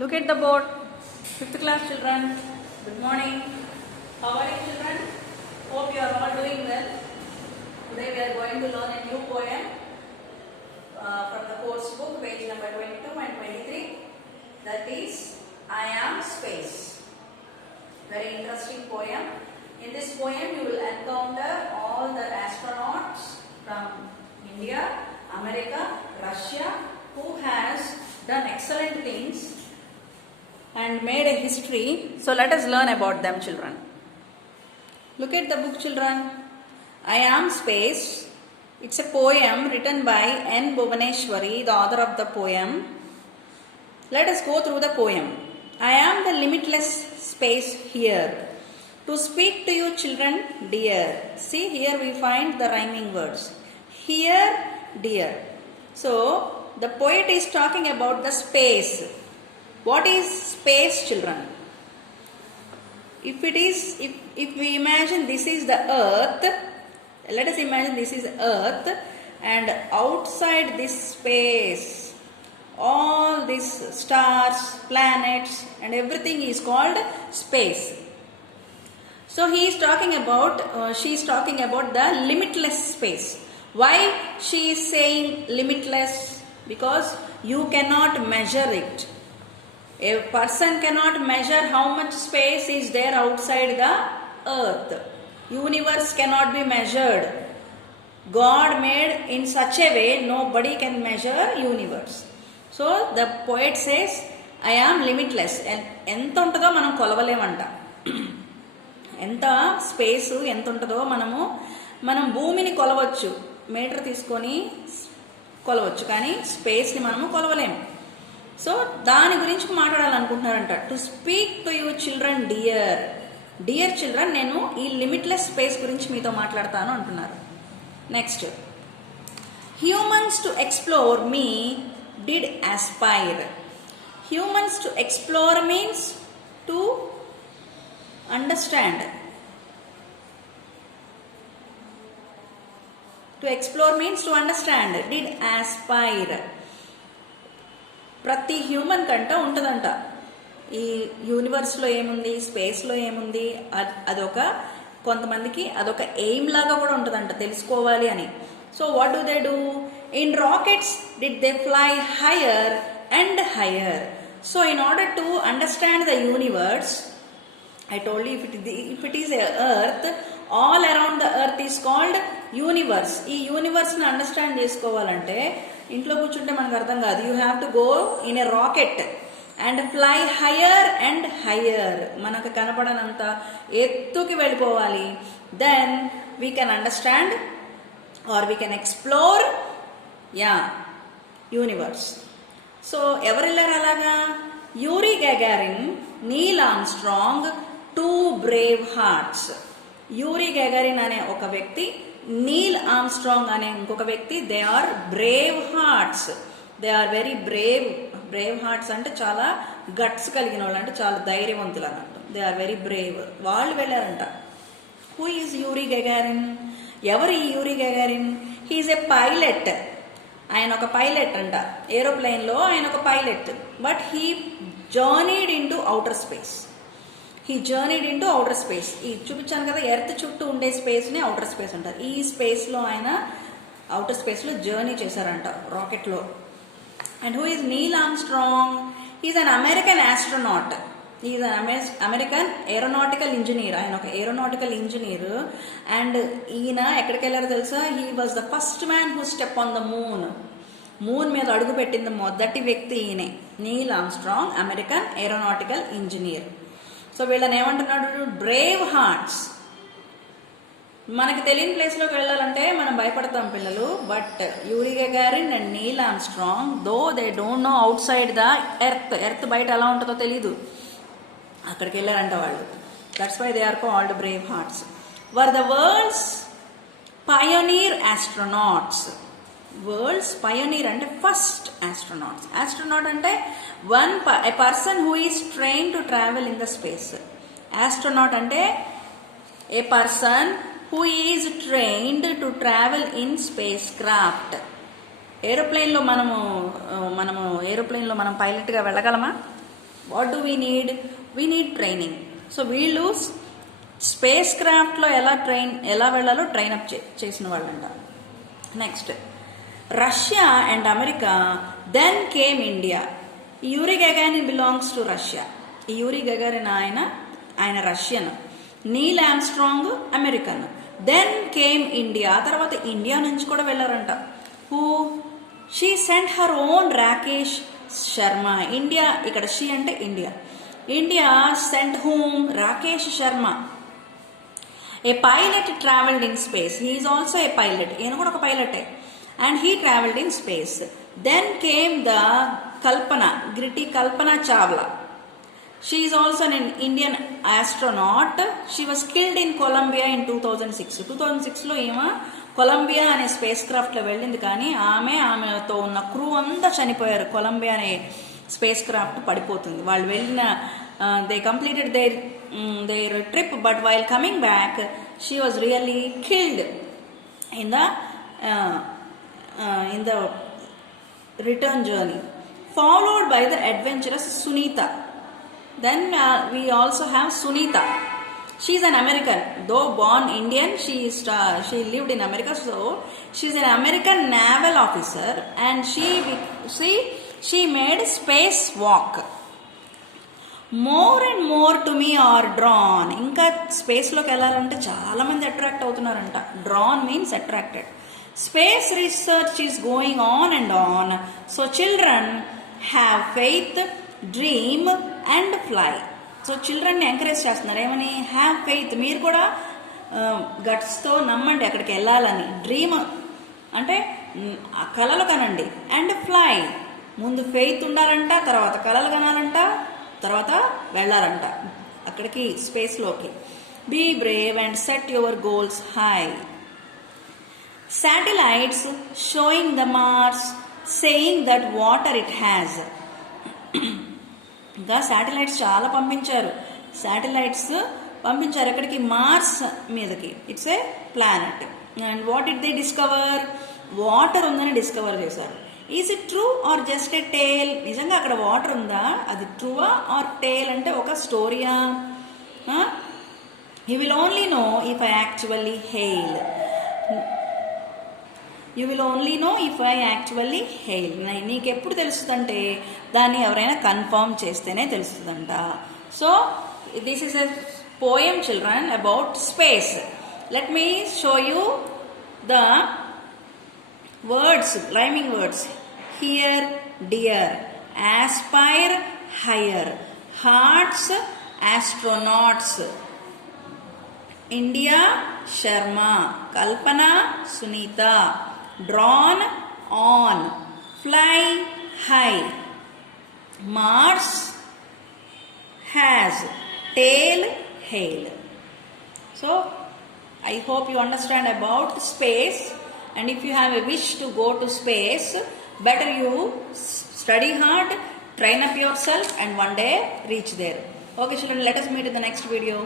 Look at the board. 5th class children. Good morning. How are you children? Hope you are all doing well. Today we are going to learn a new poem from the course book, page number 22 and 23. That is, I Am Space. Very interesting poem. In this poem you will encounter all the astronauts from India, America, Russia who has done excellent things and made a history. So let us learn about them children. Look at the book children. I Am Space. It's a poem written by N. Bhuvaneshwari, the author of the poem. Let us go through the poem. I am the limitless space here. To speak to you children dear. See, here we find the rhyming words. Here, dear. So, the poet is talking about the space. What is space children? If we imagine this is the earth, let us imagine this is earth, and outside this space, all these stars, planets and everything is called space. So he is talking about, she is talking about the limitless space. Why she is saying limitless? Because you cannot measure it. A person cannot measure how much space is there outside the earth. Universe cannot be measured. God made in such a way nobody can measure universe. So the poet says, I am limitless. ఎంత ఉంటుందో మనం కొలవలేమంట. ఎంత space ఎంత ఉంటుందో మనం భూమిని కొలవచ్చు, metre తీసుకొని కొలవచ్చు, కానీ స్పేస్ని మనము కొలవలేము. సో దాని గురించి మాట్లాడాలనుకుంటున్నారంట. To speak to you children dear. Dear children, నేను ఈ లిమిట్లెస్ స్పేస్ గురించి మీతో మాట్లాడతాను అంటున్నారు. Next, humans to explore me did aspire. Humans to explore means to understand. To explore means to understand. Did aspire. ప్రతి హ్యూమన్ కంట ఉంటుందంట ఈ యూనివర్స్లో ఏముంది, స్పేస్లో ఏముంది, అదొక కొంతమందికి అదొక ఎయిమ్ లాగా కూడా ఉంటుందంట, తెలుసుకోవాలి అని. So what do they do? In rockets did they fly higher and higher. So in order to understand the universe, I told you if it is a earth, all around the earth is called universe. ఈ యూనివర్స్ని understand చేసుకోవాలంటే ఇంట్లో కూర్చుంటే మనకు అర్థం కాదు. You have to go in a rocket and fly higher and higher. మనకు కనపడనంత ఎత్తుకి వెళ్ళిపోవాలి. Then we can understand or we can explore universe. So ఎవరు వెళ్ళారు అలాగా? Yuri Gagarin, Neil Armstrong, two brave hearts. Yuri Gagarin అనే ఒక వ్యక్తి, నీల్ ఆర్మ్స్ట్రాంగ్ అనే ఇంకొక వ్యక్తి, they are brave hearts. They are very brave. Brave hearts అంటే చాలా గట్స్ కలిగిన వాళ్ళు, అంటే చాలా ధైర్యవంతులు అన్నట్టు. They are very brave. వాళ్ళు వెళ్ళారంట. Who is Yuri Gagarin? ఎవరు ఈ Yuri Gagarin? He is a pilot. ఆయన ఒక పైలట్ అంట. ఏరోప్లేన్లో ఆయన ఒక pilot. But he journeyed into outer space. ఈ చూపించాను కదా, ఎర్త్ చుట్టూ ఉండే స్పేస్ని అవుటర్ స్పేస్ అంటారు. ఈ స్పేస్లో ఆయన అవుటర్ స్పేస్లో జర్నీ చేశారంట రాకెట్లో. And who is Neil Armstrong? Is an American astronaut. Is an American aeronautical engineer. ఆయన ఒక ఏరోనాటికల్ ఇంజనీర్. అండ్ ఈయన ఎక్కడికి వెళ్ళారో తెలుసా? He was the first man who step on the moon. Moon మీద అడుగు పెట్టింది మొదటి వ్యక్తి ఈయనే. Neil Armstrong, American aeronautical engineer. So వీళ్ళని ఏమంటున్నాడు? Brave hearts. మనకి తెలియని ప్లేస్లోకి వెళ్ళాలంటే మనం భయపడతాం పిల్లలు. But Yuri Gagarin and Neil Armstrong, though they don't know outside the earth బయట ఎలా ఉంటుందో తెలీదు, అక్కడికి వెళ్ళారంట వాళ్ళు. That's why they are called brave hearts. Were the world's pioneer astronauts. World's pioneer అంటే ఫస్ట్ ఆస్ట్రోనాట్స్. ఆస్ట్రోనాట్ అంటే a person who is train to travel in the space. Astronaut అంటే a person who is trained to travel in space craft. ఏరోప్లేన్లో మనం పైలట్గా వెళ్ళగలమా? What do we need? We need training. So వీళ్ళు space క్రాఫ్ట్లో ఎలా వెళ్ళాలో ట్రైన్ అప్ చేసిన వాళ్ళంట. Next Russia and America, then came India. Yuri Gagarin belongs to Russia. ఈ యూరి గగారిన్ ఆయన Russian, Neil Armstrong American. Then came India, తర్వాత India నుంచి కూడా వెళ్ళారంట. Who? She sent her own Rakesh Sharma. India, ఇక్కడ షీ అంటే India. India sent whom? Rakesh Sharma. A pilot travelled in space. He is also a pilot. ఈయన కూడా ఒక పైలటే. And he travelled in space. Then came the Kalpana Chawla. She is also an Indian astronaut. She was killed in Columbia in 2006. 2006లో ఈమె Colombia అనే space క్రాఫ్ట్లో వెళ్ళింది, కానీ ఆమెతో ఉన్న crew అంతా చనిపోయారు. కొలంబియా అనే స్పేస్ క్రాఫ్ట్ పడిపోతుంది. వాళ్ళు వెళ్ళిన they completed their trip, but while coming back she was really killed in the return journey, followed by the adventurous Sunita. Then we also have Sunita. She is an American, though born Indian. She lived in America, so she is an American naval officer, and she made space walk. More and more to me are drawn. ఇంకా స్పేస్లోకి వెళ్ళాలంటే చాలామంది attract అవుతున్నారంట. Drawn means attracted. Space research is going on and on. So children have faith, dream and fly. So చిల్డ్రన్ని encourage చేస్తున్నారు. ఏమని? Have faith. మీరు కూడా గట్స్తో నమ్మండి అక్కడికి వెళ్ళాలని. డ్రీమ్ అంటే కలలు కనండి. అండ్ ఫ్లై, ముందు ఫెయిత్ ఉండాలంట, తర్వాత కలలు కనాలంట, తర్వాత వెళ్ళాలంట అక్కడికి స్పేస్లోకి. Be brave and set your goals high. Satellites showing the Mars, saying that water it has. ఇంకా శాటిలైట్స్ చాలా పంపించారు. ఎక్కడికి? మార్స్ మీదకి. It's a planet. And what it they discover? Water ఉందని డిస్కవర్ చేశారు. Is it true or just a tale? నిజంగా అక్కడ water ఉందా? అది ట్రూవా ఆర్ టేల్ అంటే ఒక స్టోరీయా? You will only know if I actually hail. నీకు ఎప్పుడు తెలుస్తుందంటే దాన్ని ఎవరైనా కన్ఫర్మ్ చేస్తేనే తెలుస్తుందంట. So this is a poem children about space. Let me show you the words, rhyming words. Here, dear. Aspire, higher. Hearts, astronauts. India, Sharma. Kalpana, Sunita. Drawn, on. Fly, high. Mars, has. Tail, hail. So, I hope you understand about space. And if you have a wish to go to space, better you study hard, train up yourself, and one day reach there. Okay children, let us meet in the next video.